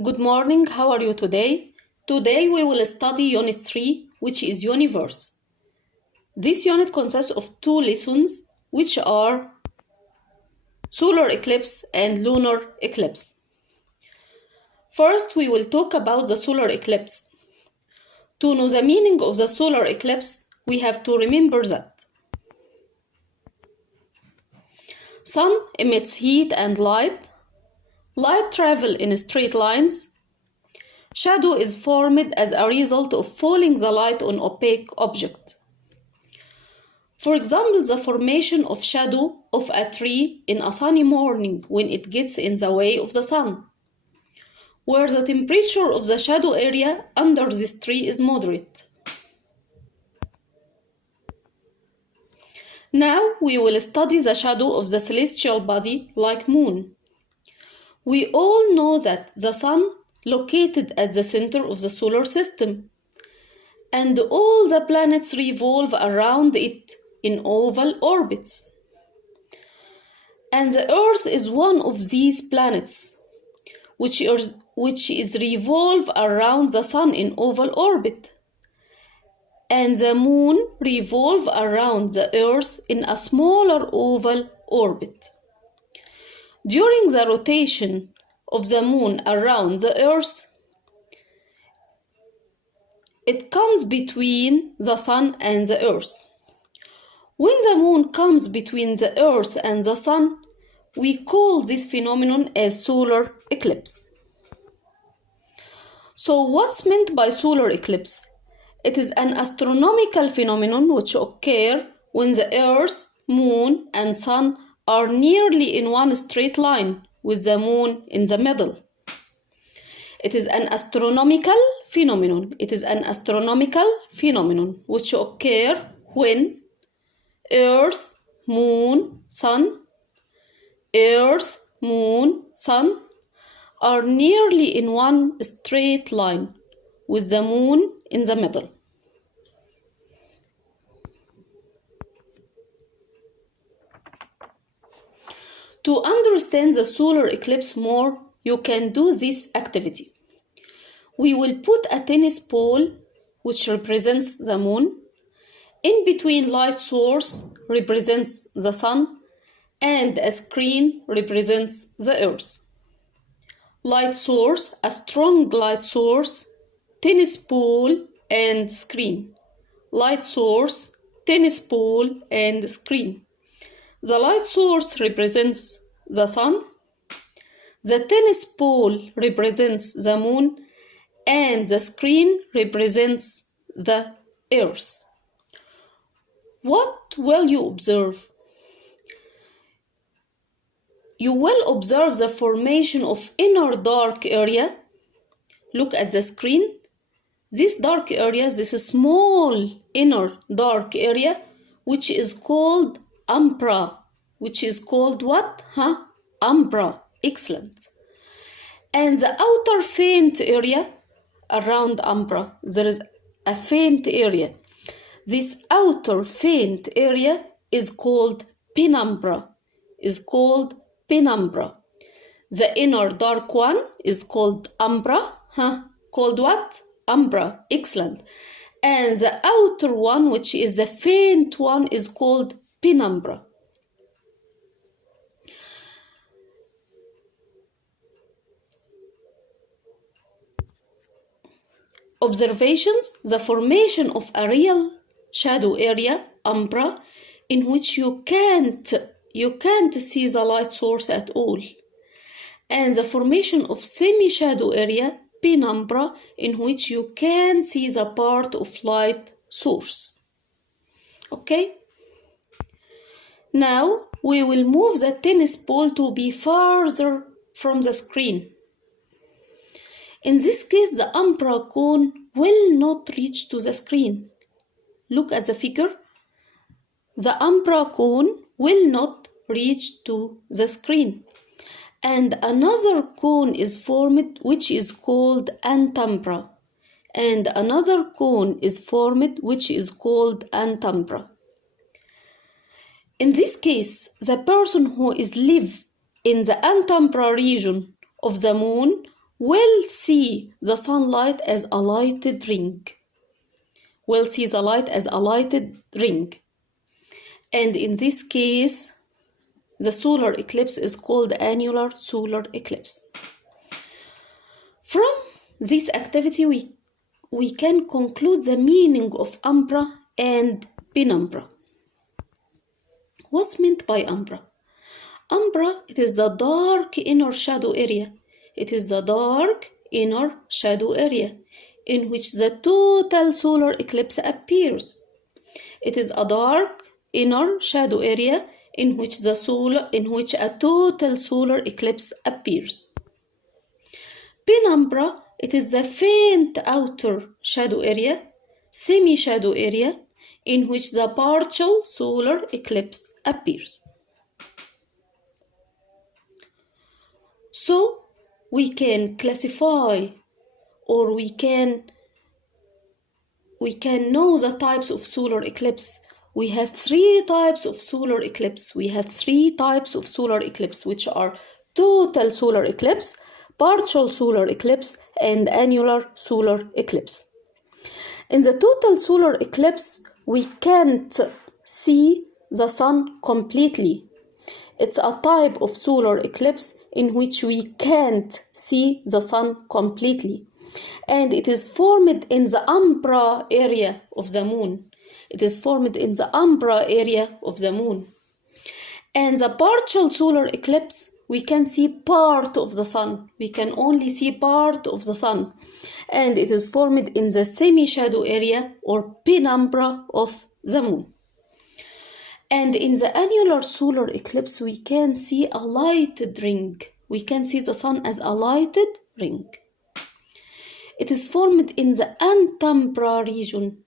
Good morning, how are you today? Today we will study Unit 3, which is Universe. This unit consists of 2 lessons, which are Solar Eclipse and Lunar Eclipse. First, we will talk about the solar eclipse. To know the meaning of the solar eclipse, we have to remember that Sun emits heat and light. Light travels in straight lines. Shadow is formed as a result of falling the light on opaque object. For example, the formation of shadow of a tree in a sunny morning when it gets in the way of the sun, where the temperature of the shadow area under this tree is moderate. Now we will study the shadow of the celestial body like moon. We all know that the sun located at the center of the solar system, and all the planets revolve around it in oval orbits. And the Earth is one of these planets, which is revolve around the sun in oval orbit. And the moon revolve around the Earth in a smaller oval orbit. During the rotation of the moon around the Earth, it comes between the sun and the Earth. When the moon comes between the Earth and the sun, we call this phenomenon as solar eclipse. So what's meant by solar eclipse? It is an astronomical phenomenon which occurs when the Earth, moon, and sun are nearly in one straight line with the moon in the middle. It is an astronomical phenomenon. It is an astronomical phenomenon which occurs when Earth, Moon, Sun, Earth, Moon, Sun are nearly in one straight line with the moon in the middle. To understand the solar eclipse more, you can do this activity. We will put a tennis ball, which represents the moon, in between light source represents the sun, and a screen represents the Earth. Light source, a strong light source, tennis ball, and screen. Light source, tennis ball, and screen. The light source represents the sun, the tennis ball represents the moon, and the screen represents the Earth. What will you observe? You will observe the formation of inner dark area. Look at the screen. This dark area, this small inner dark area, which is called umbra. Which is called what? Umbra. Excellent. And the outer faint area around umbra, there is a faint area. This outer faint area is called penumbra. The inner dark one is called umbra. Called what? Umbra. Excellent. And the outer one, which is the faint one, is called penumbra. Observations: the formation of a real shadow area, umbra, in which you can't see the light source at all, and the formation of semi-shadow area, penumbra, in which you can see the part of light source. Okay? Now we will move the tennis ball to be farther from the screen. In this case, the umbra cone will not reach to the screen. Look at the figure. The umbra cone will not reach to the screen. And another cone is formed which is called antumbra. And another cone is formed which is called antumbra. In this case, the person who is live in the antumbra region of the moon will see the sunlight as a lighted ring. Will see the light as a lighted ring. And in this case, the solar eclipse is called annular solar eclipse. From this activity, we can conclude the meaning of umbra and penumbra. What's meant by umbra? Umbra, it is the dark inner shadow area. It is the dark inner shadow area in which the total solar eclipse appears. It is a dark inner shadow area in which a total solar eclipse appears. Penumbra, it is the faint outer shadow area, semi-shadow area, in which the partial solar eclipse appears. So, we can classify, or we can know the types of solar eclipse. We have three types of solar eclipse. We have three types of solar eclipse, which are total solar eclipse, partial solar eclipse, and annular solar eclipse. In the total solar eclipse, we can't see the sun completely. It's a type of solar eclipse in which we can't see the sun completely. And it is formed in the umbra area of the moon. It is formed in the umbra area of the moon. And the partial solar eclipse, we can see part of the sun. We can only see part of the sun. And it is formed in the semi-shadow area or penumbra of the moon. And in the annular solar eclipse, we can see a lighted ring. We can see the sun as a lighted ring. It is formed in the antumbra region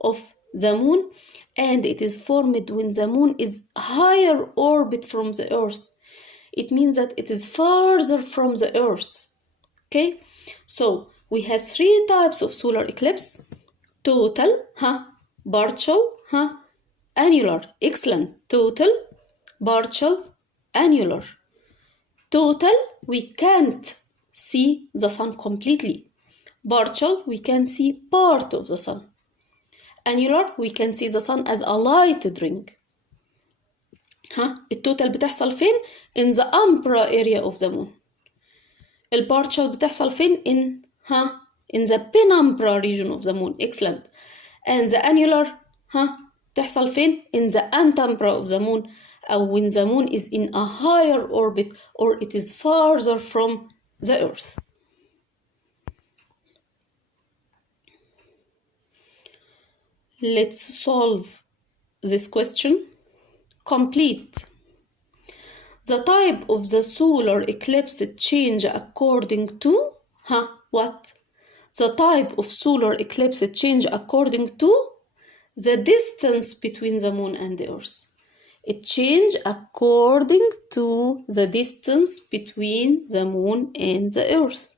of the moon, and it is formed when the moon is higher orbit from the earth. It means that it is farther from the earth. Okay, so we have three types of solar eclipse: total, partial, annular. Excellent. Total, partial, annular. Total, we can't see the sun completely. Partial, we can see part of the sun. Annular, we can see the sun as a lighted ring. التوتال بتحصل فين؟ in the umbra area of the moon. البارشال بتحصل فين؟ in the penumbra region of the moon. Excellent. And the annular بتحصل فين؟ in the antumbra of the moon, or when the moon is in a higher orbit or it is farther from the earth. Let's solve this question. Complete. The type of the solar eclipse change according to what? The type of solar eclipse change according to the distance between the moon and the earth. It change according to the distance between the moon and the earth.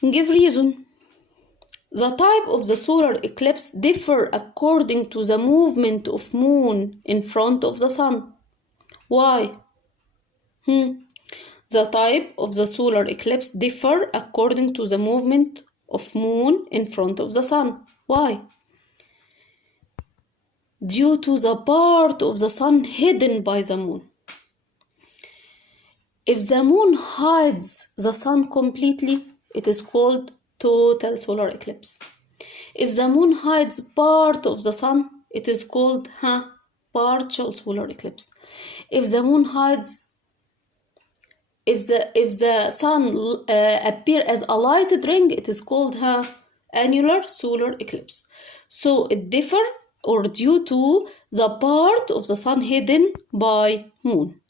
Give reason. The type of the solar eclipse differ according to the movement of moon in front of the sun. Why? The type of the solar eclipse differ according to the movement of moon in front of the sun. Why? Due to the part of the sun hidden by the moon. If the moon hides the sun completely, it is called total solar eclipse. If the moon hides part of the sun, it is called partial solar eclipse. If the moon hides, if the sun appear as a lighted ring, it is called annular solar eclipse. So it differ or due to the part of the sun hidden by moon.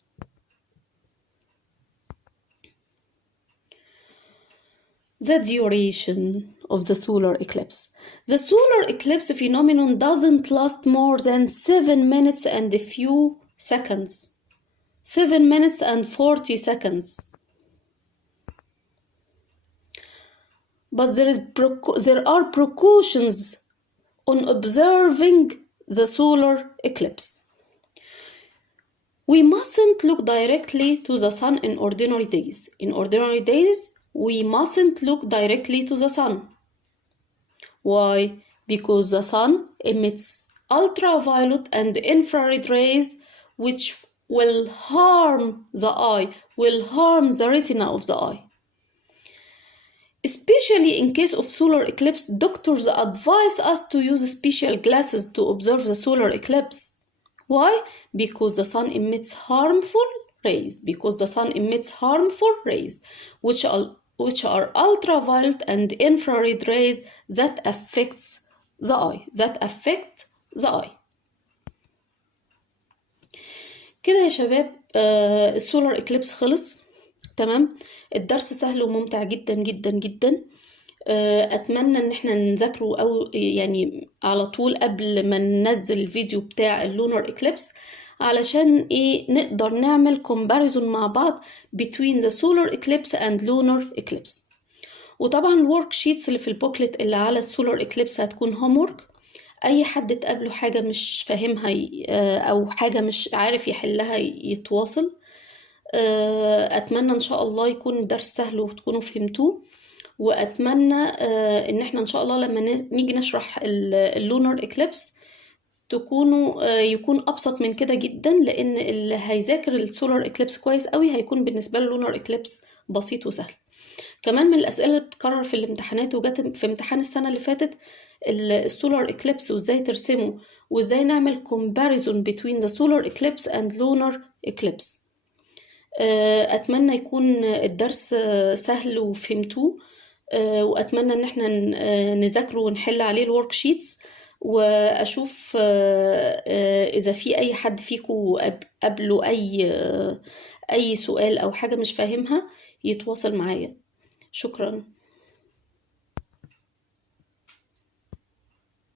The duration of the solar eclipse. The solar eclipse phenomenon doesn't last more than 7 minutes and a few seconds. 7 minutes and 40 seconds. But there are precautions on observing the solar eclipse. We mustn't look directly to the sun in ordinary days. In ordinary days, we mustn't look directly to the sun. Why? Because the sun emits ultraviolet and infrared rays which will harm the eye, will harm the retina of the eye. Especially in case of solar eclipse, doctors advise us to use special glasses to observe the solar eclipse. Why? Because the sun emits harmful rays. Because the sun emits harmful rays, which are ultraviolet and infrared rays that affect the eye. كده يا شباب السولار اكليبس خلص. تمام. الدرس سهل وممتع جدا جدا جدا. اتمنى ان احنا نذاكره او يعني على طول قبل ما ننزل الفيديو بتاع اللونر اكليبس، علشان ايه نقدر نعمل comparison مع بعض between the solar eclipse and lunar eclipse. وطبعا الورك شيتس اللي في البوكلت اللي على السولار اكليبس هتكون homework. اي حد تقابله حاجة مش فاهمها او حاجة مش عارف يحلها يتواصل. اتمنى ان شاء الله يكون الدرس سهل وتكونوا فهمتوه، واتمنى ان احنا ان شاء الله لما نيجي نشرح اللونر اكليبس يكون ابسط من كده جدا، لان اللي هيذاكر السولار اكليبس كويس قوي هيكون بالنسبه له اللونر اكليبس بسيط وسهل. كمان من الاسئله اللي بتتكرر في الامتحانات وجت في امتحان السنه اللي فاتت السولار اكليبس وازاي ترسمه وازاي نعمل comparison between the solar eclipse and lunar eclipse. اتمنى يكون الدرس سهل وفهمتوه، واتمنى ان احنا نذاكره ونحل عليه الورك شيتس، واشوف اذا في اي حد فيكم قبله اي سؤال او حاجة مش فاهمها يتواصل معايا. شكرا.